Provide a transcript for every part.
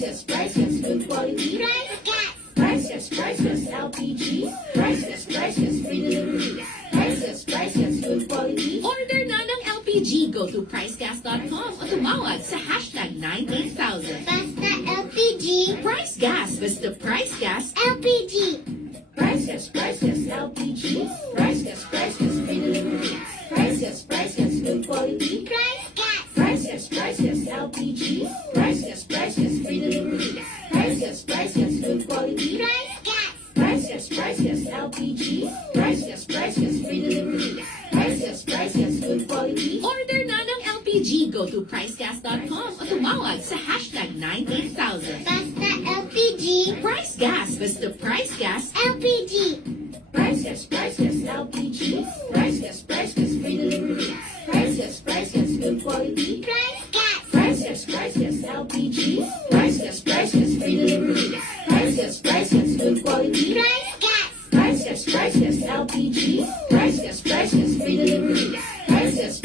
priceless, good quality. Priceless, LPG. Priceless, free delivery. Priceless, good quality. Order na ng LPG. Go to pricegas.com o tumawag sa hashtag 98000. Basta LPG. Price Gas. Basta Price Gas. LPG. Priceless, LPG. Priceless, free delivery. Priceless, good quality. Price gas. Priceless, LPG. Priceless, free delivery. Priceless, good quality. Price gas. Priceless, LPG. Priceless, free delivery. Priceless, good quality. Order na ng LPG. Go to pricegas.com o tumawag sa hashtag 98000. Basta LPG. Price Gas. Basta Price Gas. LPG. Priceless, LPG. Priceless, free delivery. Priceless, good quality. Price gas. Priceless, LPG. Priceless, free delivery. Priceless, good quality. Price gas. Priceless, LPG. Priceless, free delivery. Priceless,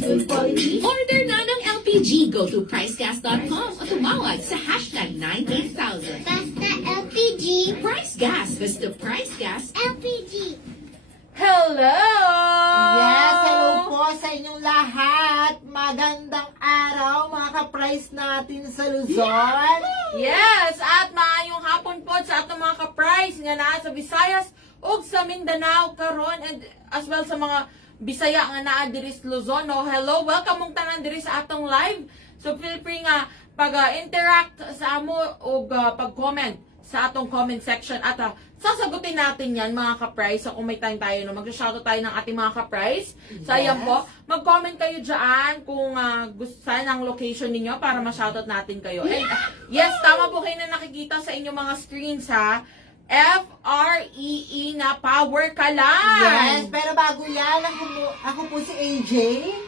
good quality. Order na ng LPG. Go to pricegas.com o tumawag sa hashtag 98000. Basta LPG. Price Gas. Basta Price Gas. LPG. Hello! Yes, hello po sa inyong lahat. Magandang araw mga ka-price natin sa Luzon. Yes, at maayong hapon po sa atong mga ka-price nga naa sa Visayas ug sa Mindanao karon, and as well sa mga Bisaya nga naa diri sa Luzon. No? Hello, welcome mong tanan diri sa atong live. So feel free nga pag-interact sa amo ug pag-comment sa atong comment section at sasagutin natin yan mga ka-price. So kung may time tayo, no, mag-shoutout tayo ng ating mga ka-price. So ayan po, mag-comment kayo dyan kung gusto saan ang location ninyo para ma-shoutout natin kayo. And yes, tama po kayo na nakikita sa inyong mga screens ha. FREE na power ka lang. Yes, pero bago yan, ako po si AJ.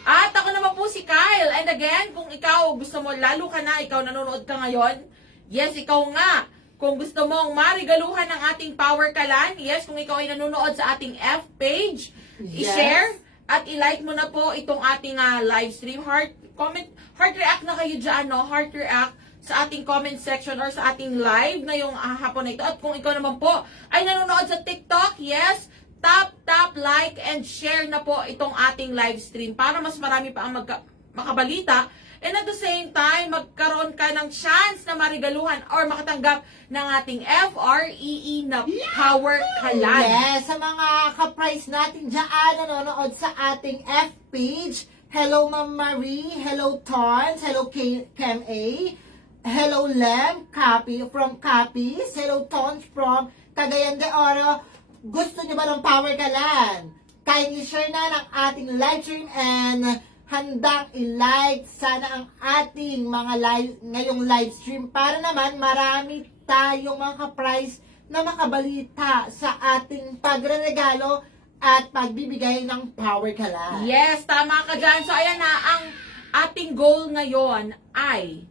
At ako naman po si Kyle. And again, kung ikaw gusto mo, lalo ka na, ikaw nanonood ka ngayon, yes, ikaw nga. Kung gusto mong marigaluhan ng ating power kalan, yes, kung ikaw ay nanonood sa ating F page, i-share at i-like mo na po itong ating live stream. Heart react na kayo dyan, no? Heart react sa ating comment section or sa ating live na yung hapon na ito. At kung ikaw naman po ay nanonood sa TikTok, yes, tap, like, and share na po itong ating live stream para mas marami pa ang makabalita. And at the same time, magkaroon ka ng chance na marigaluhan or makatanggap ng ating FREE na power kalan. Yes, sa mga ka-price natin dyan, nanonood sa ating F page. Hello, Ma'am Marie. Hello, Tons. Hello, Cam A. Hello, Lem. From Capiz. Hello, Tons from Cagayan de Oro. Gusto niyo ba ng power kalan? Kindly share na ng ating live stream and handang i-like sana ang ating mga ngayong live stream para naman marami tayong mga ka-price na makabalita sa ating pagre-regalo at pagbibigay ng power kalan. Yes, tama ka dyan. So, ayan na, ang ating goal ngayon ay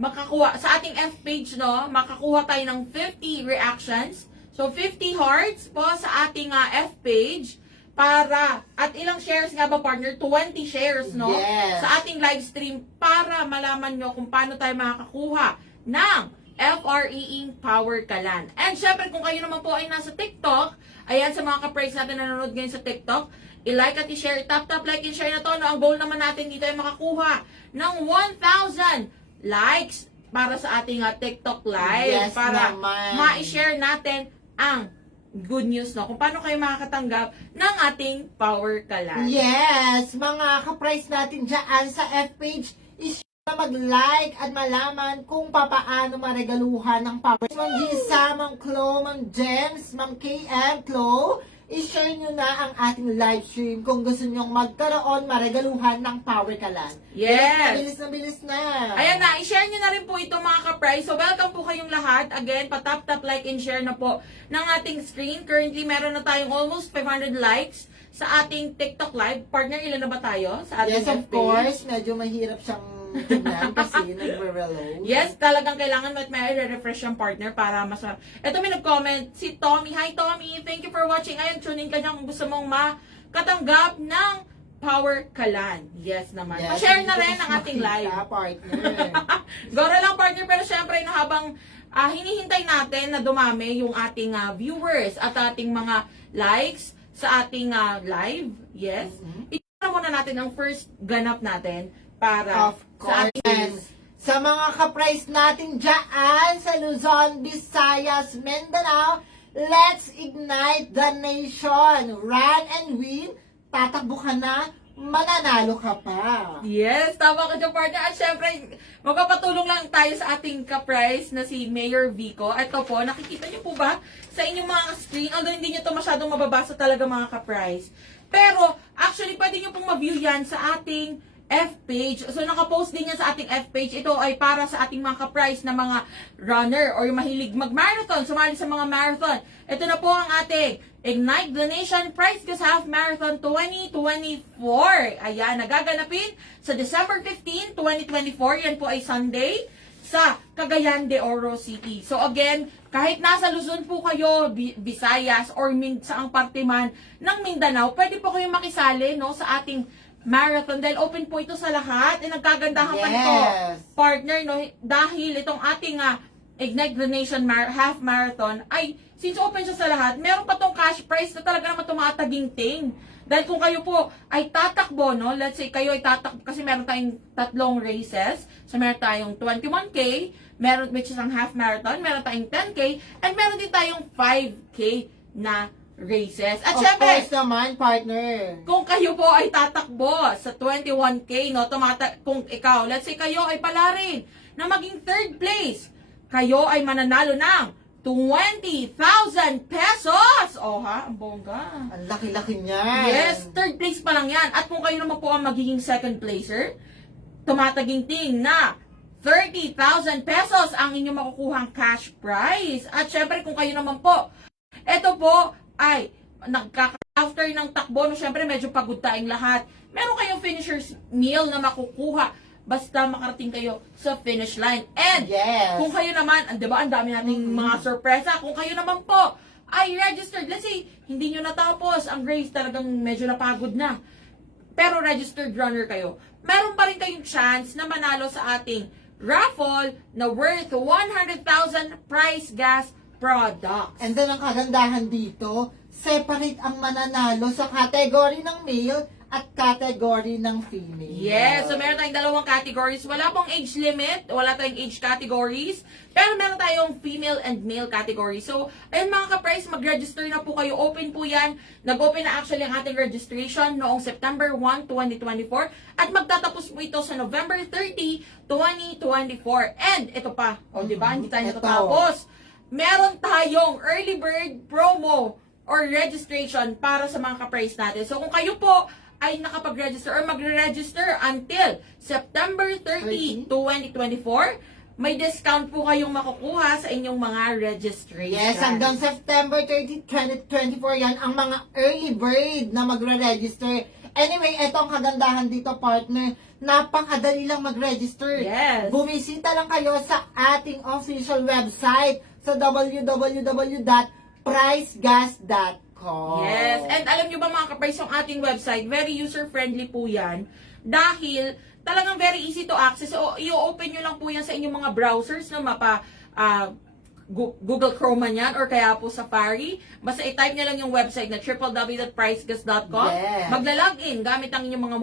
makakuha, sa ating F page, no, makakuha tayo ng 50 reactions. So, 50 hearts po sa ating F page para, at ilang shares nga ba, partner? 20 shares, no? Yes. Sa ating live stream para malaman nyo kung paano tayo makakakuha ng FREE Power Kalan. And syempre, kung kayo naman po ay nasa TikTok, ayan sa mga ka-price natin na nanonood ngayon sa TikTok, i-like at i-share, tap, like and share na to. No? Ang goal naman natin dito ay makakuha ng 1,000 likes para sa ating TikTok live. Yes, para naman. ma-share natin ang good news, no? Kung paano kayo makakatanggap ng ating power kalan. Yes, mga ka-price natin dyan sa F page, na mag-like at malaman kung papaano maregaluhan ng power. Ma'am Gisa, Ma'am Chloe, Ma'am James, Ma'am KM, Chloe, i-share nyo na ang ating live stream kung gusto nyong magkaroon, maregaluhan ng power kalan. Yes! Bilis na. Ayan na, i-share nyo na rin po ito mga ka-price. So, welcome po kayong lahat. Again, patap, like, and share na po ng ating screen. Currently, meron na tayong almost 500 likes sa ating TikTok live. Partner, ilan na ba tayo sa ating Yes, of F page? course. Medyo mahirap siyang tignan kasi nagre-reload. Yes, talagang kailangan may refresh yung partner para mas... Ito may nag-comment, si Tommy. Hi Tommy, thank you for watching. Ayun, tune in ka dyan kung gusto mong makatanggap ng Power Kalan. Yes naman. Yes, Pa-share na hindi ko rin mas ang ating makita, live. partner. Gora lang partner, pero syempre no, habang hinihintay natin na dumami yung ating viewers at ating mga likes sa ating live, yes, ito muna natin ang first ganap natin para Of sa course. ating Sa mga ka-price natin dyan sa Luzon, Visayas, Mindanao, let's ignite the nation. Run and win. Tatakbo ka na, mananalo ka pa. Yes, tama ka dyan, partner. At syempre, magpapatulong lang tayo sa ating ka-price na si Mayor Vico. Ito po, nakikita niyo po ba sa inyong mga screen? Although hindi niyo to masyadong mababasa talaga mga ka-price. Pero, actually, pwede niyo pong ma-view yan sa ating F-page. So, nakapost din yan sa ating F-page. Ito ay para sa ating mga ka-price na mga runner or mahilig mag-marathon, sumali sa mga marathon. Ito na po ang ating Ignite the Nation Prize Gas Half Marathon 2024. Ayan, nagaganapin sa December 15, 2024. Yan po ay Sunday sa Cagayan de Oro City. So again, kahit nasa Luzon po kayo, Visayas, or saang parte man ng Mindanao, pwede po kayong makisali no, sa ating marathon dahil open po ito sa lahat. Nagkagandahan pa ito, Yes. partner, no, dahil itong ating Ignite the Nation Half Marathon ay since open siya sa lahat, meron pa tong cash prize na talaga naman tumataginting. Dahil kung kayo po ay tatakbo, no, let's say kayo ay tatakbo, kasi meron tayong 3 races. So meron tayong 21K, meron which is ang half marathon, meron tayong 10K, and meron din tayong 5K na races. At Of syempre, course naman, partner. kung kayo po ay tatakbo sa 21K, no, kung ikaw, let's say kayo ay pala rin na maging 3rd place, kayo ay mananalo ng 20,000 pesos! Oh ha, ang bongga. Ang laki-laki niyan. Yes, 3rd place pa lang yan. At kung kayo naman po ang magiging 2nd placer, tumataginting na 30,000 pesos ang inyong makukuhang cash prize. At syempre, kung kayo naman po, eto po ay after ng takbo, no, syempre medyo pagod tayong lahat. Meron kayong finisher's meal na makukuha basta makarating kayo sa finish line. And Yes. kung kayo naman, di ba, ang dami nating mga sorpresa. Kung kayo naman po ay registered, let's say, hindi nyo natapos ang race, talagang medyo napagod na. Pero registered runner kayo, meron pa rin kayong chance na manalo sa ating raffle na worth 100,000 prize gas products. And then, ang kagandahan dito, separate ang mananalo sa category ng male at category ng female. Yes, so meron tayong 2 categories. Wala pong age limit, wala tayong age categories, pero meron tayong female and male category. So, ayun mga ka-price, mag-register na po kayo. Open po yan. Nag-open na actually ang ating registration noong September 1, 2024 at magtatapos po ito sa November 30, 2024. And ito pa, o di ba, hindi tayo Ito. natatapos. Meron tayong early bird promo or registration para sa mga ka-price natin. So, kung kayo po ay nakapag-register or magre-register until September 30, 2024, may discount po kayong makukuha sa inyong mga registration. Yes, hanggang September 30, 2024 yan ang mga early bird na magre-register. Anyway, eto ang kagandahan dito, partner. Napakadali lang mag-register. Yes. Bumisita lang kayo sa ating official website sa www.pricegas.com. Yes, and alam nyo ba mga ka-price, yung ating website, very user-friendly po yan. Dahil talagang very easy to access. So, i-open nyo lang po yan sa inyong mga browsers na Google Chrome man yan or kaya po Safari. Basta i-type nyo lang yung website na www.pricegas.com. Yes. Magla-login gamit ang inyong mga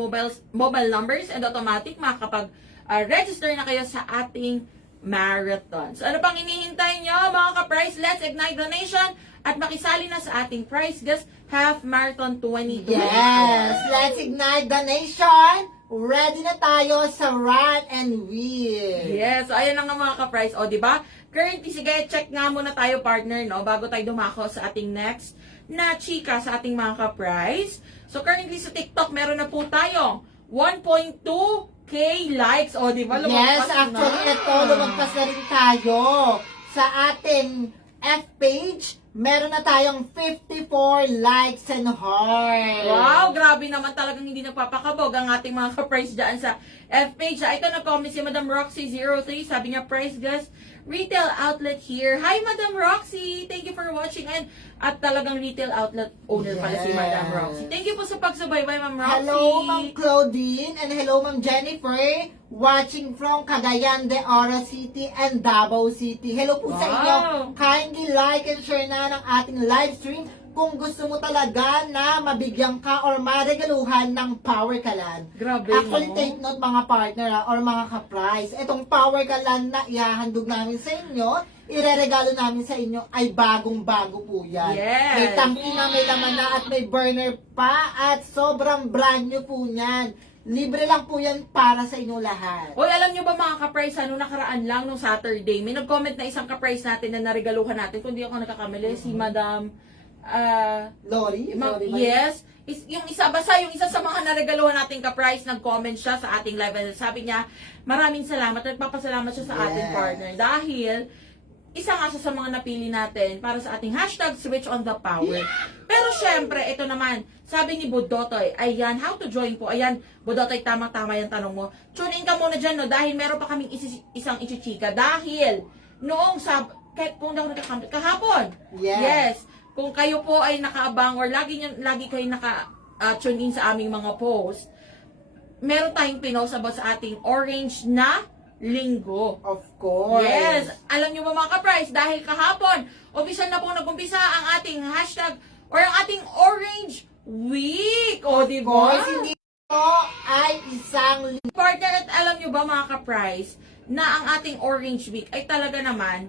mobile numbers and automatic makakapag-register na kayo sa ating marathon. So ano pang hinihintay nyo mga ka-price? Let's ignite the nation at makisali na sa ating Price Gas Half Marathon 2024. Yes, let's ignite the nation. Ready na tayo sa Run and Win. Yes, so ayan na nga mga ka-price. O, di ba? Currently, sige, check nga muna tayo, partner, no? Bago tayo dumako sa ating next na chika sa ating mga ka-price. So, currently sa TikTok, meron na po tayo 1.2K likes. O, di ba? Yes, Lumagpas actually, na. ito, lumagpas na rin tayo sa ating F page, meron na tayong 54 likes and hearts. Wow, grabe naman talagang hindi nagpapakabog ang ating mga ka-price dyan sa F-page. Ito na-comment si Madam Roxy03. Sabi niya, Price Gas Retail Outlet here. Hi, Madam Roxy! Thank you for watching. And at talagang retail outlet owner pala si Yes. Madam Roxy. Thank you po sa pagsubaybay, Ma'am Roxy. Hello, Ma'am Claudine, and hello, Ma'am Jennifer, watching from Cagayan de Oro City and Davao City. Hello po sa Wow. inyo. Kindly like and share na ng ating live stream kung gusto mo talaga na mabigyan ka or maregaluhan ng Power Kalan. Grabe, Actually, no? take note mga partner or mga ka-price. Itong Power Kalan na ihahandog namin sa inyo, ireregalo namin sa inyo ay bagong-bago po yan. Yes. May tangki na, may laman na, at may burner pa, at sobrang brand new po yan. Libre lang po yan para sa inyo lahat. Hoy, alam nyo ba mga ka-price, ano nakaraan lang nung Saturday, may nag-comment na isang ka-price natin na naregaluhan natin, kung di ako nakakamali, si Madam Lori? Lori ba? yes. Yung isa sa mga naregaluhan nating ka-price, nag-comment siya sa ating live and sabi niya, maraming salamat at nagpapasalamat siya sa ating Yes. partner dahil isa nga siya sa mga napili natin para sa ating hashtag Switch on the Power. Pero syempre, ito naman, sabi ni Budotoy, ayan, how to join po. Ayan, Budotoy, tamang-tama yung tanong mo. Tune in ka muna dyan, no, dahil meron pa kaming isang ichichika. Dahil, noong kahit kung hindi ako nagkakamali, kahapon. Yes. Kung kayo po ay nakaabang or lagi kayo naka-tune in sa aming mga post, meron tayong pinost about sa ating orange na linggo. Of course. Yes! Alam nyo ba mga ka-price, dahil kahapon, official na po nag-umpisa ang ating hashtag or ang ating Orange Week. O, Of diba? course, hindi ito ay isang Partner, at alam nyo ba mga ka-price, na ang ating Orange Week ay talaga naman,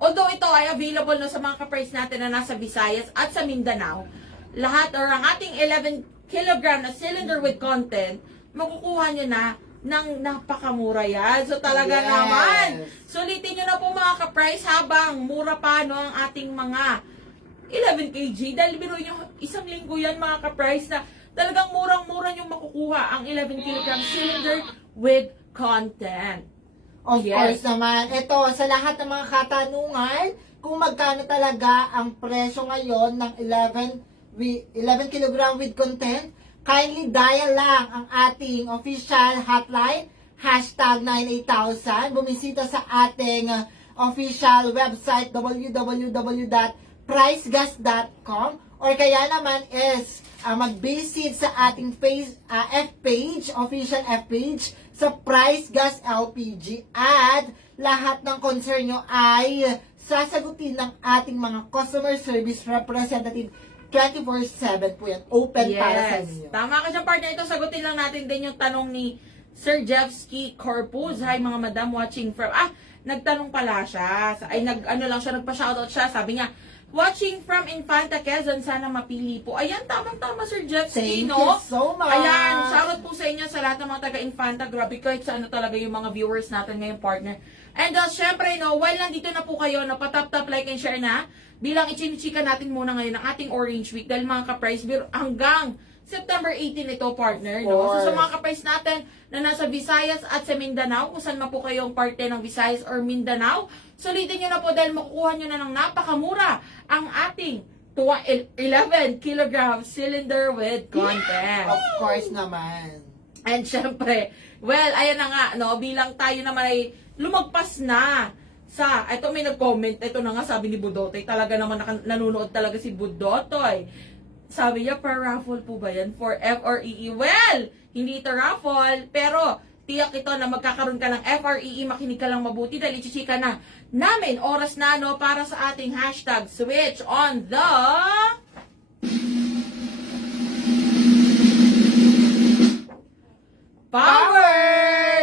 although ito ay available na sa mga ka-price natin na nasa Visayas at sa Mindanao, lahat or ang ating 11 kilogram na cylinder with content, makukuha nyo na ng napakamura yan. So talaga Yes. naman, sulitin nyo na po mga ka-price habang mura pa no, ang ating mga 11 kg. Dahil biro nyo, isang linggo yan mga ka-price na talagang murang-mura nyo makukuha ang 11 kilogram cylinder with content. Of Yes. course naman. Ito, sa lahat ng mga katanungan, kung magkano talaga ang presyo ngayon ng 11 kg with content, kindly dial lang ang ating official hotline, hashtag 98000. Bumisita sa ating official website, www.pricegas.com, or kaya naman is mag-visit sa ating F-page, official F-page, sa Price Gas LPG, at lahat ng concern nyo ay sasagutin ng ating mga customer service representative 24/7 po yan. Open para sa inyo. Tama ka dyan, partner. Ito, sagutin lang natin din yung tanong ni Sir Jeffsky Corpus. Hi, mga madam watching from... nagtanong pala siya. Nagpa-shoutout siya. Sabi niya, watching from Infanta, Quezon, sana mapili po. Ayan, tamang-tama, Sir Jeffsky, Thank no? you so much. Ayan, shoutout po sa inyo sa lahat ng mga taga-Infanta. Grabe, kahit saan na talaga yung mga viewers natin ngayon, partner. And syempre, no, while nandito na po kayo, napatap-tap, like, and share na, bilang ichinichika natin muna ngayon ang ating Orange Week dahil mga ka-price beer hanggang September 18 ito, partner, no? Of course. So sa mga ka-price natin na nasa Visayas at sa Mindanao, kung saan man po kayong parte ng Visayas or Mindanao, sulitin nyo na po dahil makukuha nyo na ng napakamura ang ating 11 kilogram cylinder with content. Of course naman. And syempre, well, ayan na nga, no, bilang tayo naman ay lumagpas na ito may nag-comment, ito na nga sabi ni Budotoy, talaga naman nanonood talaga si Budotoy. Sabi niya, per raffle po ba yan? For F or EE? Well, hindi ito raffle, pero tiyak ito na magkakaroon ka ng F or EE, makinig ka lang mabuti dahil ichichika na namin, oras na no, para sa ating hashtag Switch on the... Power!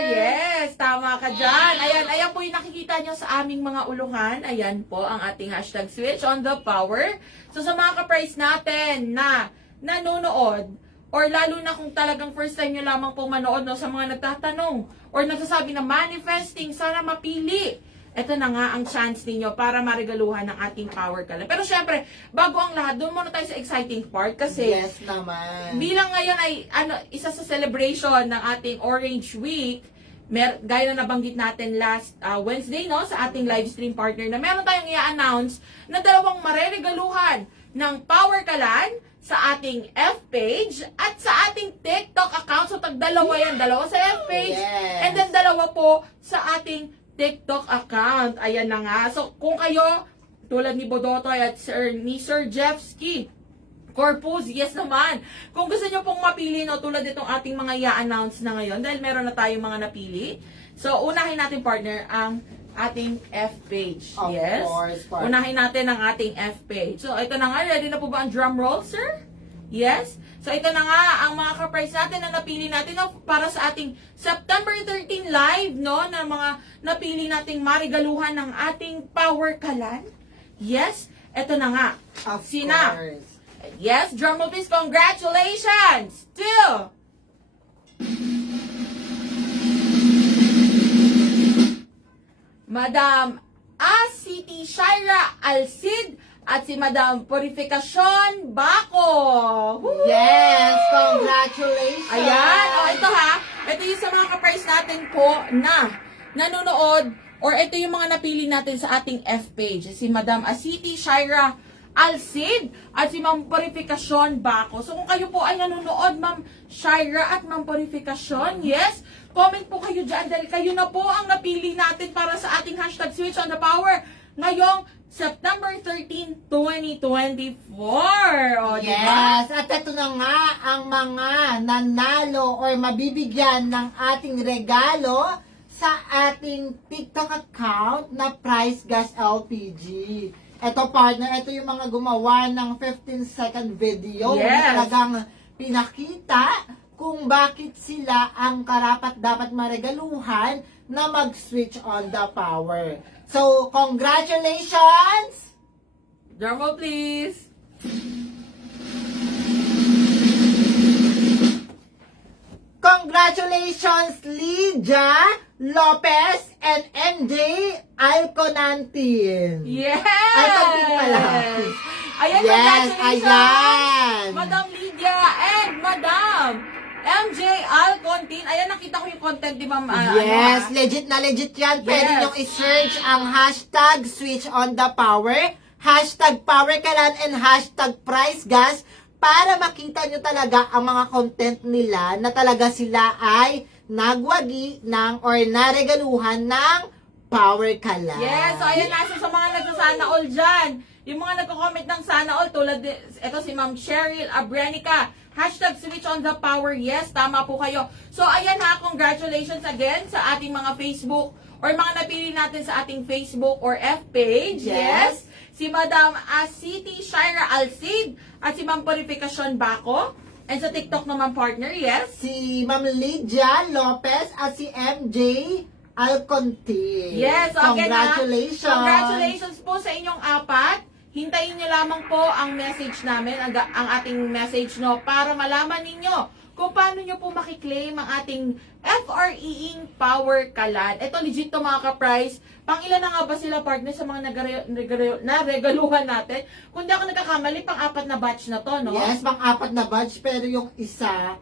Yes, tama ka dyan. Ayan po yung nakikita nyo sa aming mga uluhan. Ayan po ang ating hashtag Switch on the Power. So sa mga ka-price natin na nanonood, or lalo na kung talagang first time nyo lamang pong manood, no, sa mga nagtatanong, or nagsasabi na manifesting, sana mapili. Ito na nga ang chance ninyo para marigaluhan ng ating Power Kalan. Pero syempre, bago ang lahat, doon muna tayo sa exciting part kasi Yes naman. bilang ngayon ay isa sa celebration ng ating Orange Week, gaya na nabanggit natin last Wednesday, no, sa ating live stream partner, na meron tayong i-announce na dalawang mareregaluhan ng Power Kalan sa ating F-page at sa ating TikTok account. So, tag-dalawa yan. Dalawa sa F-page Yes. and then dalawa po sa ating TikTok account. Ayan na nga. So, kung kayo, tulad ni Bodotoy at ni Sir Jeffsky Corpus, yes naman. Kung gusto nyo pong mapili, no, tulad itong ating mga i-announce na ngayon, dahil meron na tayong mga napili. So, unahin natin, partner, ang ating F-page. Of Yes. course, partner. Unahin natin ang ating F-page. So, ito na nga. Ready na po ba ang drum roll, sir? Yes. So, ito na nga ang mga ka-price natin na napili natin, no, para sa ating September 13 live, no, na mga napili nating marigaluhan ng ating Power Kalan. Yes. Ito na nga. Of Sina? course. Yes, drum roll please. Congratulations to Madam City Shaira Alcid at si Madam Purificacion Baco. Woo! Yes, congratulations. Ayan. O, ito ha. Ito yung sa mga ka-price natin po na nanonood or ito yung mga napili natin sa ating F-page. Si Madam City Shaira Alcid at si Ma'am Purificacion Baco. So kung kayo po ay nanonood, Ma'am Shaira at Ma'am Purificacion, yes, comment po kayo dyan dahil kayo na po ang napili natin para sa ating hashtag Switch on the Power ngayong September 13, 2024. O, diba? Yes, at ito na nga ang mga nanalo or mabibigyan ng ating regalo sa ating TikTok account na Price Gas LPG. Ito, partner, ito yung mga gumawa ng 15-second video Yes. na talagang pinakita kung bakit sila ang karapat-dapat maregaluhan na mag-switch on the power. So, congratulations! Drum roll please. Congratulations, Lydia Lopez and MJ Alconantin. Yes! Alcontin pala. Ayan, Yes, congratulations! ayan. Madam Lydia and Madam MJ Alcontin. Ayan, nakita ko yung content ni Ma'am. Yes, legit na legit yan. Pwede Yes. nyo i-search ang hashtag switch on the power, hashtag power kalan, and hashtag price gas para makita nyo talaga ang mga content nila na talaga sila ay nagwagi ng or naregaluhan ng power kalan. Yes, so ayan nasa sa mga nagsasana all dyan. Yung mga nagko-comment ng sana all, tulad ito si Ma'am Cheryl Abrenica. Hashtag switch on the power. Yes, tama po kayo. So ayan ha, congratulations again sa ating mga Facebook or mga napili natin sa ating Facebook or F page. Yes. Si Madam City Shaira Alcid at si Ma'am Purificacion Baco. And sa TikTok naman partner, yes. Si Ma'am Lydia Lopez at si MJ Alcontin. Yes, okay na. Congratulations. Congratulations po sa inyong apat. Hintayin nyo lamang po ang message namin, ang ating message no, para malaman ninyo kung paano nyo po makiklaim ang ating FRE-ing Power Kalan. Ito legit to mga ka-price. Pang ilan na nga ba sila partner sa mga naregaluhan natin? Kung di ako nagkakamali, pang apat na batch na to, no? Yes, pang-apat na batch, pero yung isa,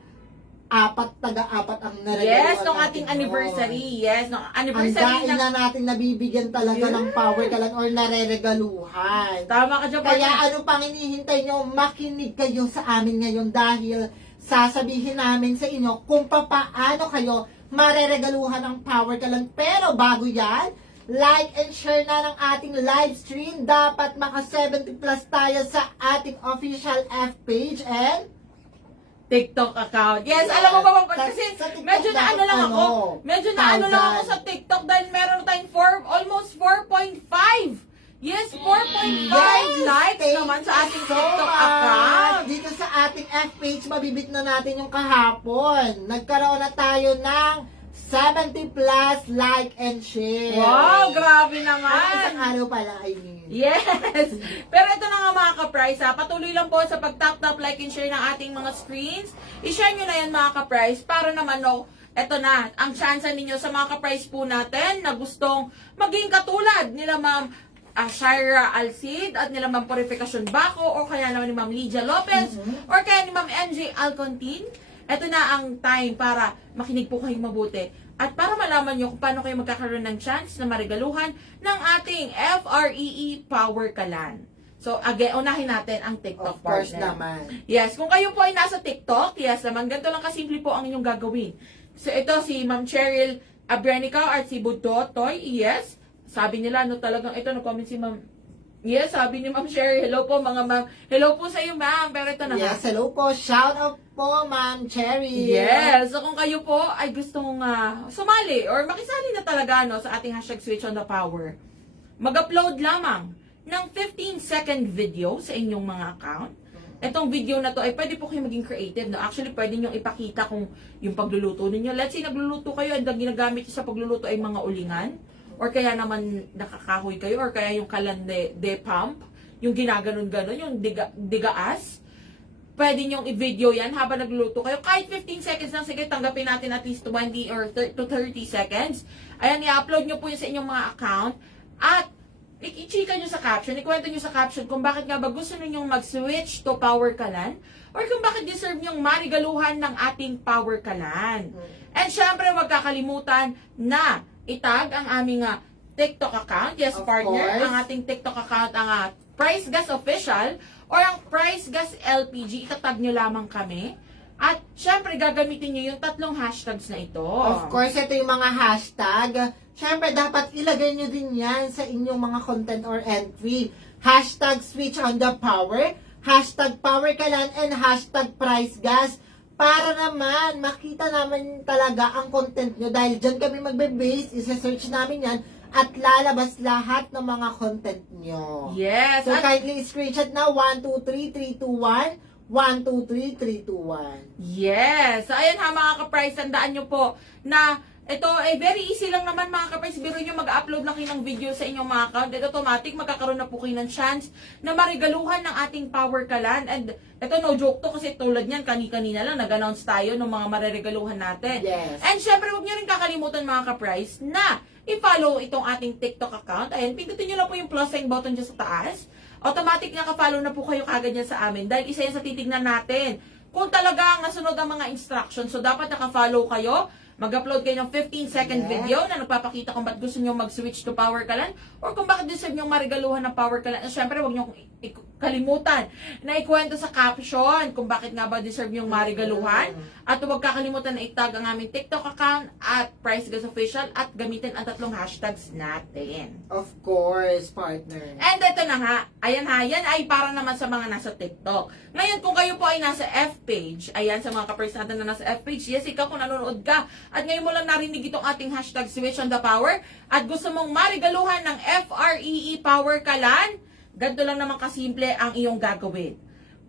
taga-apat ang naregaluhan. Yes, nung ating natin anniversary. Yes, nung Ang anniversary dahil na natin nabibigyan talaga Yeah. ng power kalan or nareregaluhan. Tama ka dyan, Kaya partner. ano pang hinihintay nyo, makinig kayo sa amin ngayon dahil sasabihin namin sa inyo kung paano kayo mareregaluhan ng power kalan. Pero bago yan, like and share na ng ating live stream. Dapat maka 70 plus tayo sa ating official F page and TikTok account. Yes, Yes. alam mo ba kasi Sa TikTok medyo na ano lang ako. dapat Medyo na ano lang ako 1,000. sa TikTok dahil meron tayong almost 4.5. Yes, 4.5 likes Thank naman sa ating you so TikTok much. account. Dito sa ating F page, mabibit na natin yung kahapon. Nagkaroon na tayo ng 70 plus like and share. Wow, grabe Ang naman. isang araw pala, I mean. Yes! Pero ito na nga mga ka-price ha. Patuloy lang po sa pag-tap, like, and share ng ating mga screens. I-share nyo na yan mga ka-price para naman no, eto na, ang chance ninyo sa mga ka-price po natin na gustong maging katulad nila Ma'am Shaira Alcid at nila Ma'am Purificacion Baco o kaya naman ni Ma'am Lydia Lopez or kaya ni Ma'am MJ Alcontin. Ito na ang time para makinig po kayong mabuti At para malaman nyo kung paano kayo magkakaroon ng chance na marigaluhan ng ating FREE Power Kalan. So, again, unahin natin ang TikTok Of course partner. naman. Yes, kung kayo po ay nasa TikTok, yes naman, ganito lang kasimple po ang inyong gagawin. So, ito si Ma'am Cheryl Abrenica at si Budotoy, yes. Sabi nila, no talagang, ito, no-comment si Ma'am. Yes, sabi ni Ma'am Cheryl, hello po mga ma'am. Hello po sa iyo, ma'am. Pero ito na nga. Yes, hello po. Shout out po, Ma'am Cherry. Yes, so kung kayo po ay gustong sumali or makisali na talaga no, sa ating hashtag Switch on the Power, mag-upload lamang ng 15-second video sa inyong mga account. Itong video na to ay pwede po kayo maging creative. No? Actually, pwede nyo ipakita kung yung pagluluto ninyo. Let's say, nagluluto kayo and ang ginagamit nyo sa pagluluto ay mga ulingan. Or kaya naman nakakahoy kayo. Or kaya yung kalan de pump. Yung ginaganon-ganon. Yung digaas. Pwede nyong i-video yan habang nagluluto kayo. Kahit 15 seconds lang, sige, tanggapin natin at least 20 or to 30 seconds. Ayan, i-upload nyo po yun sa inyong mga account. At i-chika nyo sa caption, ikwento nyo sa caption kung bakit nga ba gusto ninyong mag-switch to Power Kalan or kung bakit deserve nyong marigaluhan ng ating Power Kalan. And syempre, wag kakalimutan na itag ang aming TikTok account. Yes, Of partner, course. ang ating TikTok account, ang Price Gas Official or ang Price Gas LPG. Itatag nyo lamang kami. At syempre, gagamitin nyo yung 3 hashtags na ito. Of course, ito yung mga hashtag. Siyempre, dapat ilagay nyo din yan sa inyong mga content or entry. Hashtag switch on the power, hashtag power kalan, and hashtag price gas. Para naman, makita naman talaga ang content nyo. Dahil dyan kami magbe-base, isa-search namin yan, at lalabas lahat ng mga content nyo. Yes. So, at kindly screenshot na 1, 2, 3, 3, 2, 1. 1, 2, 3, 3, 2, 1. Yes. So, ayan ha mga ka-price, tandaan nyo po na ito ay very easy lang naman mga ka-price. Biro nyo mag-upload lang kayo ng video sa inyong mga account. At automatic, magkakaroon na po kayo ng chance na marigaluhan ng ating Power Kalan. And ito no joke to kasi tulad niyan, kani-kanina lang nag-announce tayo ng mga mariregaluhan natin. Yes. And syempre, huwag nyo rin kakalimutan mga ka-price na i-follow itong ating TikTok account. Ayan, pindutin nyo lang po yung plus sign button dyan sa taas. Automatic naka-follow na po kayo kagad yan sa amin dahil isa yan sa titignan natin kung talagang nasunod ang mga instructions. So, dapat naka-follow kayo. Mag-upload kayo ng 15-second Yes. video na nagpapakita kung ba't gusto nyo mag-switch to Power Kalan or kung bakit deserve nyo marigaluhan ng Power Kalan. At syempre, huwag nyo kalimutan na ikwento sa caption kung bakit nga ba deserve nyo marigaluhan. At huwag kakalimutan na itag ang aming TikTok account at Price Gas Official at gamitin ang 3 hashtags natin. Of course, partner. And ito na nga, ayan ha, yan ay para naman sa mga nasa TikTok. Ngayon, kung kayo po ay nasa F-page, ayan sa mga ka-price natin na nasa F-page, yes, ikaw kung nanonood ka, at ngayon mo lang narinig itong ating hashtag Switch on the Power, at gusto mong marigaluhan ng FREE Power Kalan, ganito lang naman kasimple ang iyong gagawin.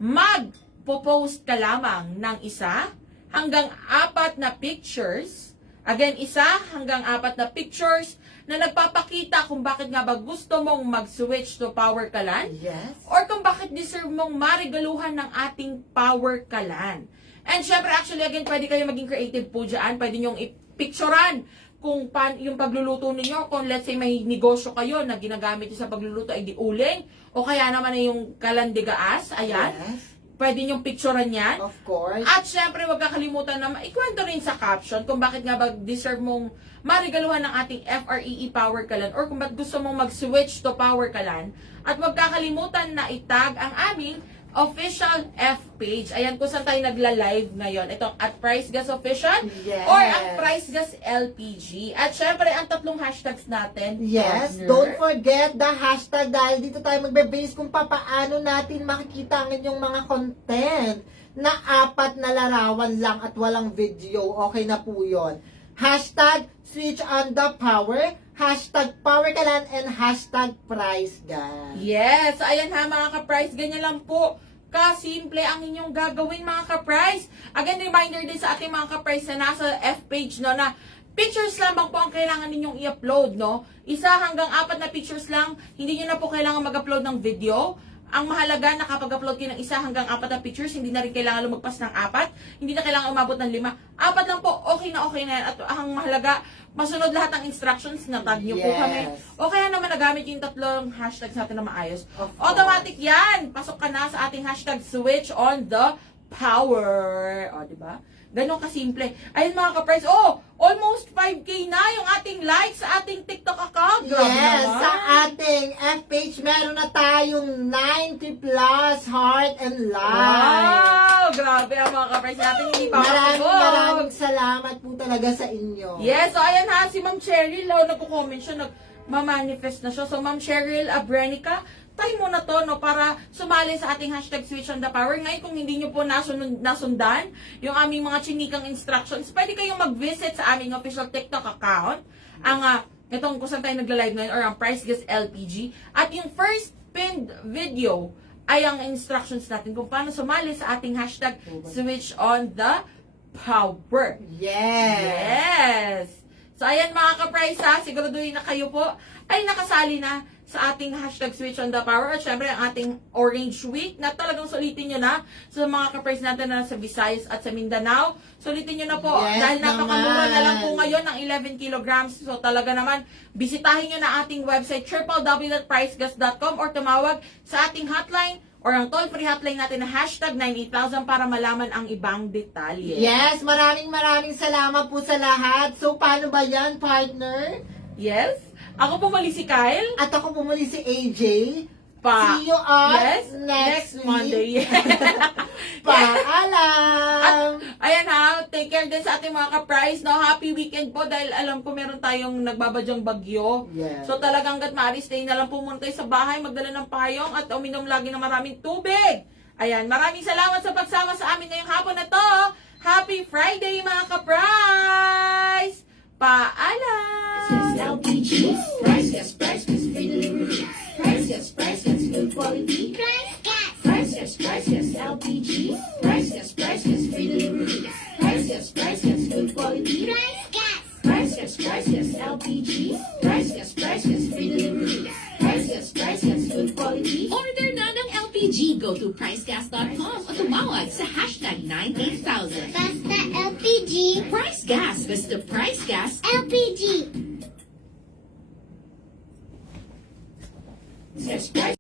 Mag-post ka lamang ng 1 hanggang 4 na pictures. Again, 1 hanggang 4 na pictures na nagpapakita kung bakit nga ba gusto mong mag-switch to Power Kalan Yes. or kung bakit deserve mong marigaluhan ng ating Power Kalan. And syempre, actually, again, pwede kayo maging creative po dyan. Pwede nyong i-picturean kung yung pagluluto ninyo. Kung let's say may negosyo kayo na ginagamit nyo sa pagluluto ay di uling o kaya naman ay yung kalandigaas. Ayan. Yes. Pwede nyong picturean yan. Of course. At syempre, wag kakalimutan na ikwento rin sa caption kung bakit nga ba deserve mong marigaluhan ng ating FREE Power Kalan or kung bakit gusto mong mag-switch to Power Kalan. At wag kakalimutan na itag ang aming official F-page. Ayan, kung saan tayo nagla-live ngayon. Ito, at Price Gas Official Yes. or ang Price Gas LPG. At syempre, ang 3 hashtags natin. Yes, partner. don't forget the hashtag dahil dito tayo magbe-base kung paano natin makikita ang inyong mga content na 4 na larawan lang at walang video. Okay na po yun. Hashtag switch on the power, hashtag power kalan, and hashtag price gas. Yes, ayan ha mga ka-price, ganyan lang po kasimple ang inyong gagawin mga ka-price. Again, reminder din sa ating mga ka-price na nasa F-page no, na pictures lamang po ang kailangan ninyong i-upload, no? 1 hanggang 4 na pictures lang, hindi nyo na po kailangan mag-upload ng video. Ang mahalaga na kapag upload kayo ng 1 hanggang 4 na pictures, hindi na rin kailangan lumagpas ng 4, hindi na kailangan umabot ng 5. 4 lang po, okay na yan. At ang mahalaga, masunod lahat ng instructions na tag nyo po Yes. kami. O kaya naman nagamit yung 3 hashtags natin na maayos. Of course. Automatic yan! Pasok ka na sa ating hashtag switch on the power. O, diba? Ganon kasimple. Ayun mga ka-price. almost 5K na yung ating likes sa ating TikTok account. Grabe Yes, naman. sa ating F-page, meron na tayong 90 plus heart and like. Wow! Grabe ang mga ka-price natin. Hindi pa Maraming salamat po talaga sa inyo. Yes, so ayan ha, si Ma'am Cheryl, nagko-comment siya, nagmamanifest na siya. So Ma'am Cheryl Abrenica, try mo na to, no, para sumali sa ating hashtag Switch on the Power. Ngayon, kung hindi nyo po nasundan yung aming mga chinikang instructions, pwede kayong mag-visit sa aming official TikTok account. Ang, itong kung saan tayo nagla-live ngayon, or ang Price Guess LPG. At yung first pinned video ay ang instructions natin kung paano sumali sa ating hashtag Switch on the Power. Yes! So, ayan mga ka-price ha, siguraduhin na kayo po ay nakasali na sa ating hashtag Switch on the Power. At syempre, ang ating Orange Week na talagang sulitin nyo na sa mga ka-price natin na nasa Visayas at sa Mindanao. Sulitin nyo na po Yes, dahil napakamura naman. na lang po ngayon ng 11 kilograms. So, talaga naman, bisitahin nyo na ating website www.pricegas.com or tumawag sa ating hotline or ang toll-free hotline natin na hashtag 98,000 para malaman ang ibang detalye. Yes, maraming salamat po sa lahat. So, paano ba yan, partner? Yes? Ako po mali si Kyle. At ako pumuli si AJ. See you on next week. Monday. Paalam! Ayan ha, take care din sa ating mga ka-price. No? Happy weekend po dahil alam ko meron tayong nagbabadyang bagyo. Yes. So talagang hanggat maaari, stay na lang po muna tayo sa bahay, magdala ng payong at uminom lagi ng maraming tubig. Ayan, maraming salamat sa pagsama sa amin ngayong hapon na to. Happy Friday mga ka-price! Paalam! LPG. Price Guess, free delivery. Price Guess, good quality. Price gas. Price Guess, LPG. Price Guess, free delivery. Price Guess, good quality. Price gas. Price Guess, LPG. Price Guess, free delivery. Price Guess, good quality. Order na ng LPG. Go to pricegas.com o tumawag sa hashtag 98000. Basta LPG. Price Gas. Basta Price Gas. LPG. Price